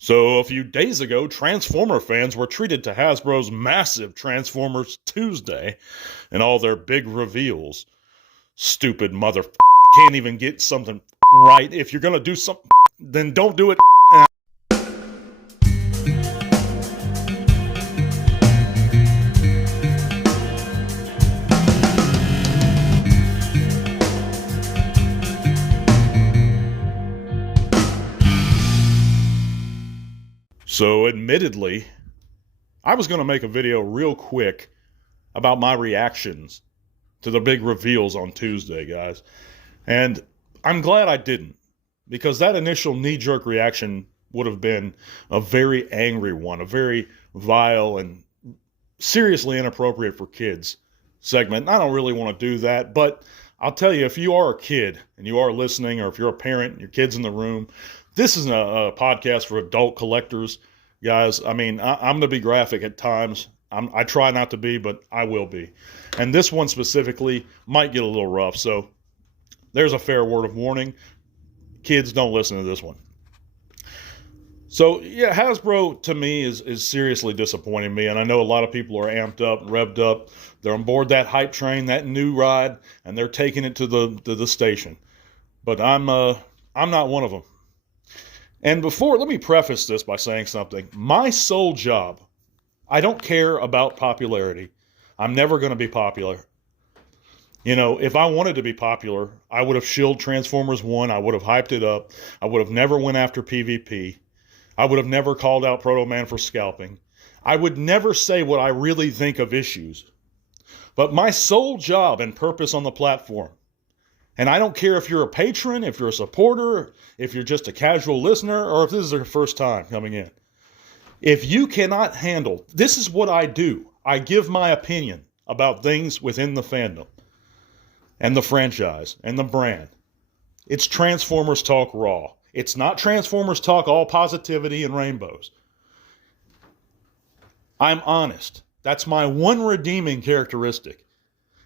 So, a few days ago, Transformer fans were treated to Hasbro's massive Transformers Tuesday and all their big reveals. Stupid can't even get something right. If you're gonna do something, then don't do it. So, admittedly, I was going to make a video real quick about my reactions to the big reveals on Tuesday, guys. And I'm glad I didn't, because that initial knee-jerk reaction would have been a very angry one, a very vile and seriously inappropriate for kids segment. And I don't really want to do that, but I'll tell you, if you are a kid and you are listening, or if you're a parent and your kid's in the room, this isn't a podcast for adult collectors, guys. I mean, I'm going to be graphic at times. I try not to be, but I will be. And this one specifically might get a little rough, so there's a fair word of warning. Kids, don't listen to this one. So, yeah, Hasbro, to me, is seriously disappointing me, and I know a lot of people are amped up, revved up. They're on board that hype train, that new ride, and they're taking it to the station. But I'm not one of them. And let me preface this by saying something. My sole job, I don't care about popularity. I'm never going to be popular. You know, if I wanted to be popular, I would have shilled Transformers 1. I would have hyped it up. I would have never went after PvP. I would have never called out Proto Man for scalping. I would never say what I really think of issues. But my sole job and purpose on the platform, and I don't care if you're a patron, if you're a supporter, if you're just a casual listener, or if this is your first time coming in. If you cannot handle, this is what I do. I give my opinion about things within the fandom and the franchise and the brand. It's Transformers Talk Raw. It's not Transformers Talk all positivity and rainbows. I'm honest. That's my one redeeming characteristic.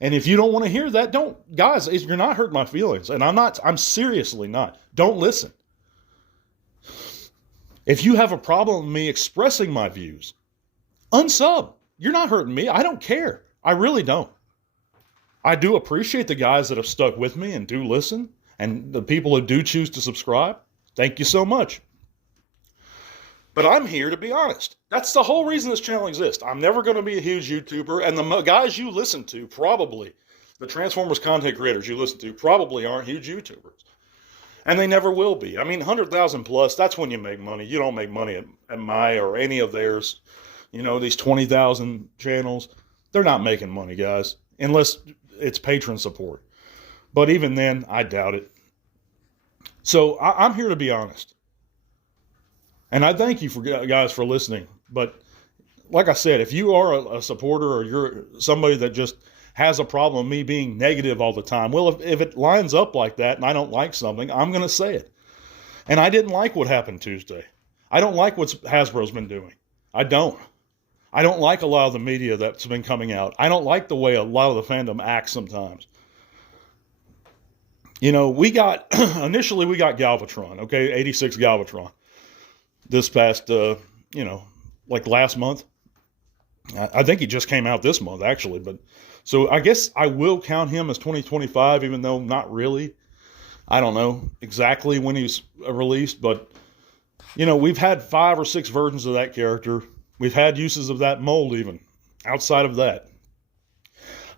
And if you don't want to hear that, guys, you're not hurting my feelings. And I'm seriously not. Don't listen. If you have a problem with me expressing my views, unsub. You're not hurting me. I don't care. I really don't. I do appreciate the guys that have stuck with me and do listen, and the people who do choose to subscribe. Thank you so much. But I'm here to be honest. That's the whole reason this channel exists. I'm never going to be a huge YouTuber, and the guys you listen to probably, the Transformers content creators you listen to probably aren't huge YouTubers. And they never will be. I mean, 100,000 plus, that's when you make money. You don't make money at my or any of theirs. You know, these 20,000 channels, they're not making money, guys, unless it's patron support. But even then, I doubt it. So I'm here to be honest. And I thank you guys for listening. But like I said, if you are a supporter or you're somebody that just has a problem with me being negative all the time, well, if it lines up like that and I don't like something, I'm going to say it. And I didn't like what happened Tuesday. I don't like what Hasbro's been doing. I don't like a lot of the media that's been coming out. I don't like the way a lot of the fandom acts sometimes. You know, initially we got Galvatron, okay, 86 Galvatron. This past, like last month. I think he just came out this month, actually. But so I guess I will count him as 2025, even though not really. I don't know exactly when he's released, but, you know, we've had 5 or 6 versions of that character. We've had uses of that mold even. Outside of that,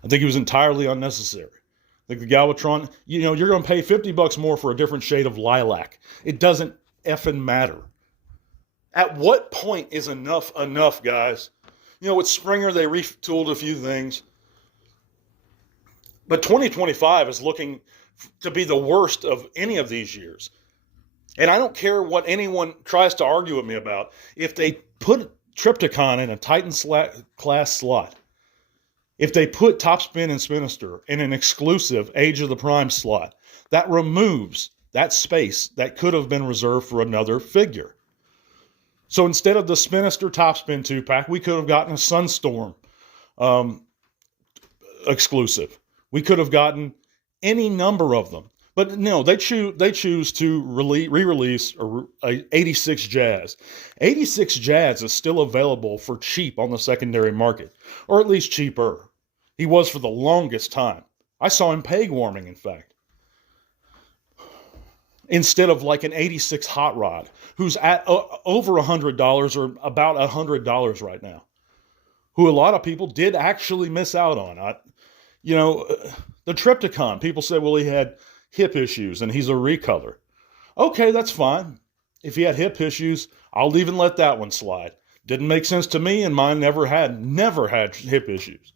I think he was entirely unnecessary. I think the Galvatron, you know, you're going to pay $50 more for a different shade of lilac. It doesn't effing matter. At what point is enough, guys? You know, with Springer, they retooled a few things. But 2025 is looking to be the worst of any of these years. And I don't care what anyone tries to argue with me about. If they put Trypticon in a Titan class slot, if they put Topspin and Spinister in an exclusive Age of the Prime slot, that removes that space that could have been reserved for another figure. So instead of the Spinister Topspin 2-pack, we could have gotten a Sunstorm exclusive. We could have gotten any number of them. But no, they choose to re-release a 86 Jazz. 86 Jazz is still available for cheap on the secondary market, or at least cheaper. He was for the longest time. I saw him peg warming, in fact. Instead of like an 86 Hot Rod, who's at over $100 or about $100 right now, who a lot of people did actually miss out on. The Triptychon, people say, well, he had hip issues and he's a recolor. Okay, that's fine. If he had hip issues, I'll even let that one slide. Didn't make sense to me, and mine never had hip issues.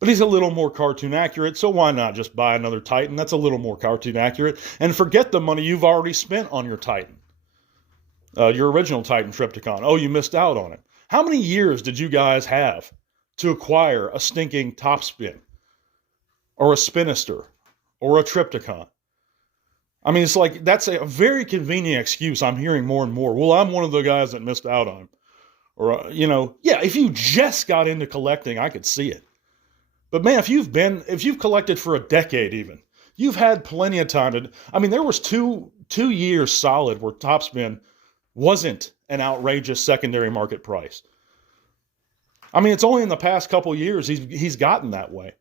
But he's a little more cartoon accurate, so why not just buy another Titan that's a little more cartoon accurate and forget the money you've already spent on your Titan, your original Titan Triptychon. Oh, you missed out on it. How many years did you guys have to acquire a stinking Topspin or a Spinister or a Triptychon? I mean, it's like, that's a very convenient excuse I'm hearing more and more. Well, I'm one of the guys that missed out on him. Or, yeah, if you just got into collecting, I could see it. But man, if you've collected for a decade even, you've had plenty of time to, I mean, there was two years solid where Topspin wasn't an outrageous secondary market price. I mean, it's only in the past couple years he's gotten that way.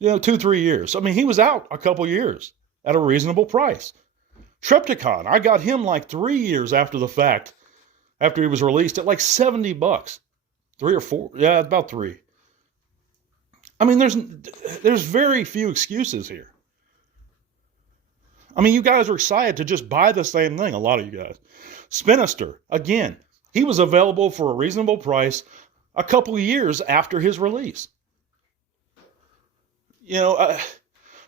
2-3 years. I mean, he was out a couple years at a reasonable price. Triptychon, I got him like 3 years after the fact, after he was released, at like $70. 3 or 4, yeah, about 3. I mean, there's very few excuses here. I mean, you guys are excited to just buy the same thing, a lot of you guys. Spinister, again, he was available for a reasonable price a couple of years after his release.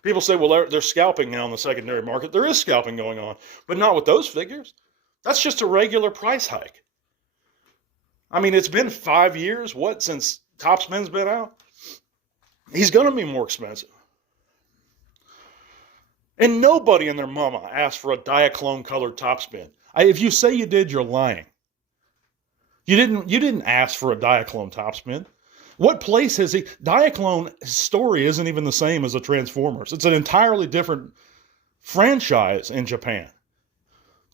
People say, well, they're scalping now in the secondary market. There is scalping going on, but not with those figures. That's just a regular price hike. I mean, it's been 5 years, since Topspin's been out? He's going to be more expensive. And nobody and their mama asked for a Diaclone colored Topspin. If you say you did, you're lying. You didn't ask for a Diaclone Topspin. What place has he? Diaclone story isn't even the same as the Transformers. It's an entirely different franchise in Japan.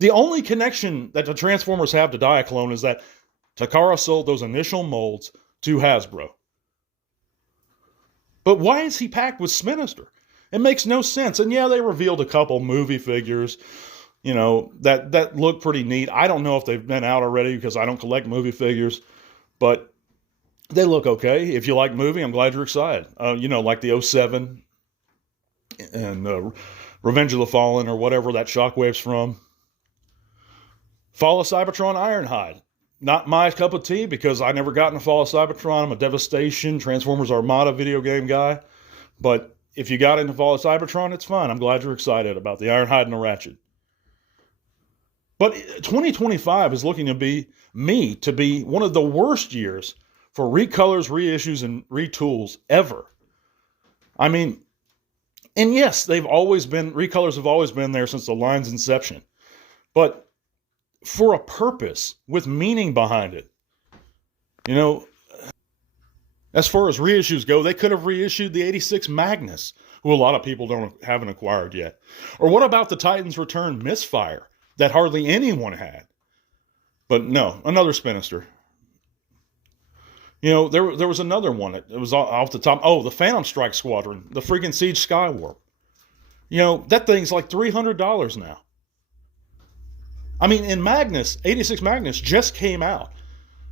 The only connection that the Transformers have to Diaclone is that Takara sold those initial molds to Hasbro. But why is he packed with Spinister? It makes no sense. And yeah, they revealed a couple movie figures, that look pretty neat. I don't know if they've been out already because I don't collect movie figures, but they look okay. If you like movie, I'm glad you're excited. Like the 07 and Revenge of the Fallen or whatever that Shockwave's from. Fall of Cybertron Ironhide. Not my cup of tea because I never got into Fall of Cybertron. I'm a Devastation, Transformers Armada video game guy. But if you got into Fall of Cybertron, it's fine. I'm glad you're excited about the Ironhide and the Ratchet. But 2025 is looking to be one of the worst years for recolors, reissues, and retools ever. I mean, and yes, recolors have always been there since the line's inception. But for a purpose, with meaning behind it. As far as reissues go, they could have reissued the 86 Magnus, who a lot of people haven't acquired yet. Or what about the Titans Return Misfire, that hardly anyone had? But no, another Spinister. There was another one. It was off the top. Oh, the Phantom Strike Squadron, the freaking Siege Skywarp. That thing's like $300 now. I mean, in Magnus, 86 Magnus just came out,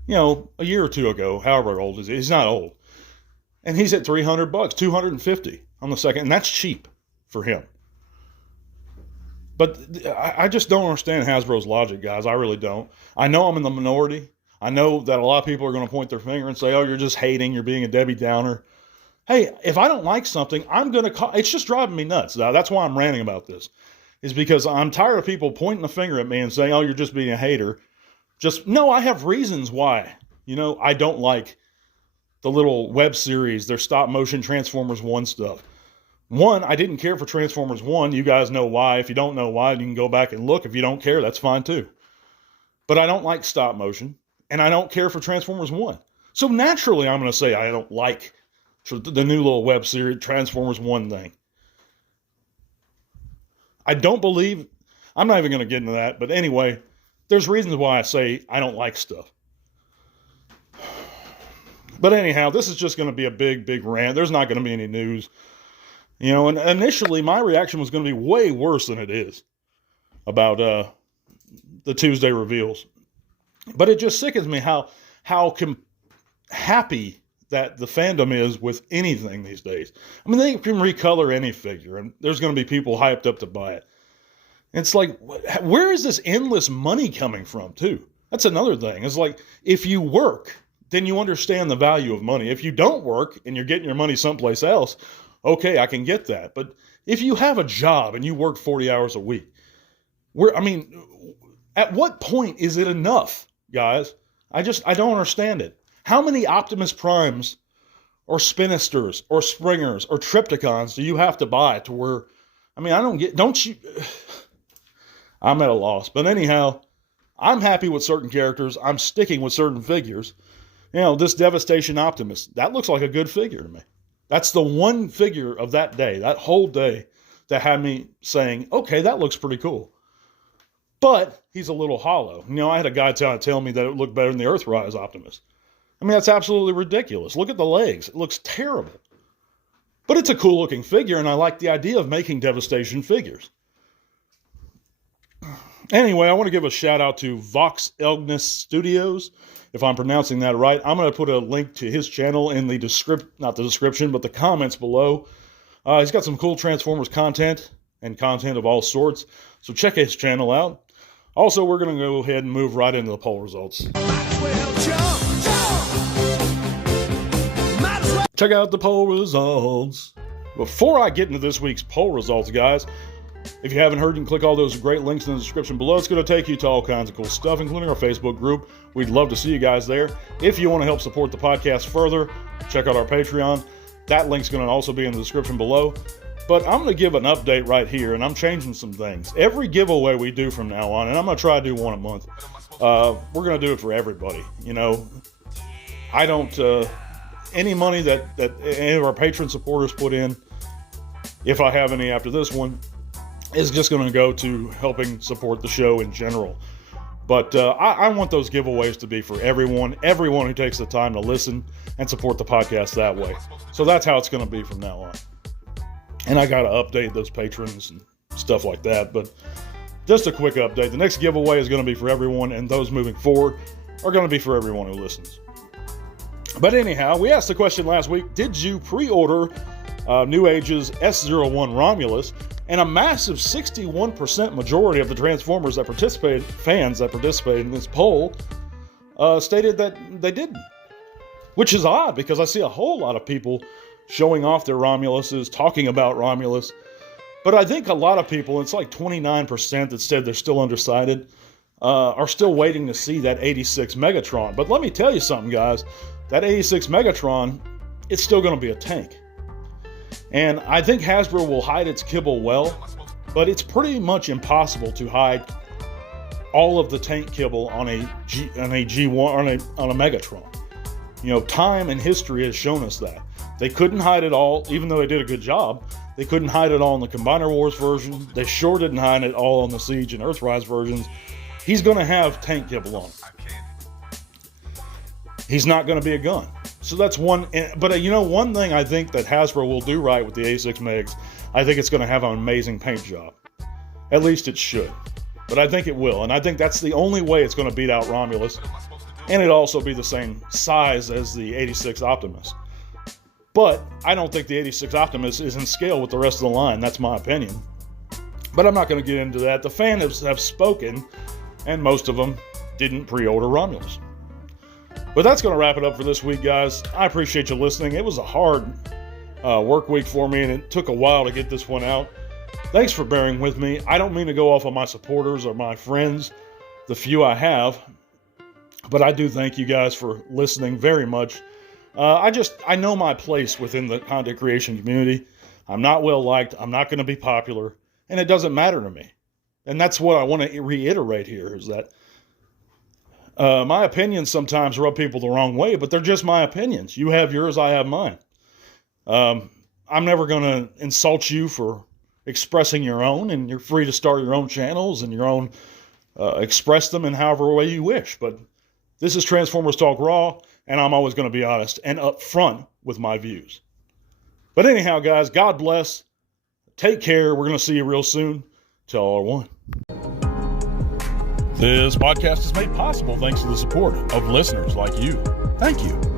a year or two ago, however old is he? He's not old. And he's at $300, $250 on the second, and that's cheap for him. But I just don't understand Hasbro's logic, guys. I really don't. I know I'm in the minority. I know that a lot of people are going to point their finger and say, oh, you're just hating, you're being a Debbie Downer. Hey, if I don't like something, it's just driving me nuts. That's why I'm ranting about this. Is because I'm tired of people pointing the finger at me and saying, oh, you're just being a hater. No, I have reasons why. I don't like the little web series, their stop motion Transformers 1 stuff. One, I didn't care for Transformers 1. You guys know why. If you don't know why, you can go back and look. If you don't care, that's fine too. But I don't like stop motion, and I don't care for Transformers 1. So naturally, I'm going to say I don't like the new little web series Transformers 1 thing. I don't believe, I'm not even going to get into that, but anyway, there's reasons why I say I don't like stuff. But anyhow, this is just going to be a big, big rant. There's not going to be any news. You know, and initially my reaction was going to be way worse than it is about the Tuesday reveals. But it just sickens me how happy that the fandom is with anything these days. I mean, they can recolor any figure, and there's going to be people hyped up to buy it. It's like, where is this endless money coming from, too? That's another thing. It's like, if you work, then you understand the value of money. If you don't work and you're getting your money someplace else, okay, I can get that. But if you have a job and you work 40 hours a week, at what point is it enough, guys? I don't understand it. How many Optimus Primes or Spinisters or Springers or Triptychons do you have to buy to where, don't you? I'm at a loss. But anyhow, I'm happy with certain characters. I'm sticking with certain figures. You know, this Devastation Optimus, that looks like a good figure to me. That's the one figure of that day, that whole day, that had me saying, okay, that looks pretty cool. But he's a little hollow. You know, I had a guy tell me that it looked better than the Earthrise Optimus. I mean, that's absolutely ridiculous. Look at the legs. It looks terrible. But it's a cool looking figure, and I like the idea of making Devastation figures. Anyway, I want to give a shout out to Vox Elgnus Studios, if I'm pronouncing that right. I'm going to put a link to his channel in the not the description, but the comments below. He's got some cool Transformers content and content of all sorts, so check his channel out. Also, we're going to go ahead and move right into the poll results. Check out the poll results. Before I get into this week's poll results, guys, if you haven't heard, you can click all those great links in the description below. It's going to take you to all kinds of cool stuff, including our Facebook group. We'd love to see you guys there. If you want to help support the podcast further, check out our Patreon. That link's going to also be in the description below. But I'm going to give an update right here, and I'm changing some things. Every giveaway we do from now on, and I'm going to try to do one a month, we're going to do it for everybody. You know, I don't, any money that any of our patron supporters put in, if I have any after this one, is just going to go to helping support the show in general. But I want those giveaways to be for everyone who takes the time to listen and support the podcast that way. So that's how it's going to be from now on. And I got to update those patrons and stuff like that. But just a quick update. The next giveaway is going to be for everyone, and those moving forward are going to be for everyone who listens. But anyhow, we asked the question last week, did you pre-order New Age's S01 Romulus? And a massive 61% majority of the Transformers fans that participated in this poll, stated that they didn't. Which is odd, because I see a whole lot of people showing off their Romuluses, talking about Romulus. But I think a lot of people, it's like 29% that said they're still undecided, are still waiting to see that 86 Megatron. But let me tell you something, guys. That 86 Megatron, it's still going to be a tank. And I think Hasbro will hide its kibble well, but it's pretty much impossible to hide all of the tank kibble on a G1 on a Megatron. You know, time and history has shown us that. They couldn't hide it all, even though they did a good job. They couldn't hide it all in the Combiner Wars version. They sure didn't hide it all on the Siege and Earthrise versions. He's going to have tank kibble on him. He's not going to be a gun. So that's one, but you know, one thing I think that Hasbro will do right with the A6 Megs, I think it's going to have an amazing paint job. At least it should. But I think it will, and I think that's the only way it's going to beat out Romulus. And it'll also be the same size as the 86 Optimus. But I don't think the 86 Optimus is in scale with the rest of the line. That's my opinion. But I'm not going to get into that. The fans have spoken, and most of them didn't pre-order Romulus. But that's going to wrap it up for this week, guys. I appreciate you listening. It was a hard work week for me, and it took a while to get this one out. Thanks for bearing with me. I don't mean to go off on my supporters or my friends, the few I have, but I do thank you guys for listening very much. I know my place within the content creation community. I'm not well liked. I'm not going to be popular, and it doesn't matter to me. And that's what I want to reiterate here, is that my opinions sometimes rub people the wrong way, but they're just my opinions. You have yours, I have mine. I'm never going to insult you for expressing your own, and you're free to start your own channels and your own, express them in however way you wish. But this is Transformers Talk Raw, and I'm always going to be honest and upfront with my views. But anyhow, guys, God bless. Take care. We're going to see you real soon. Till all are one. This podcast is made possible thanks to the support of listeners like you. Thank you.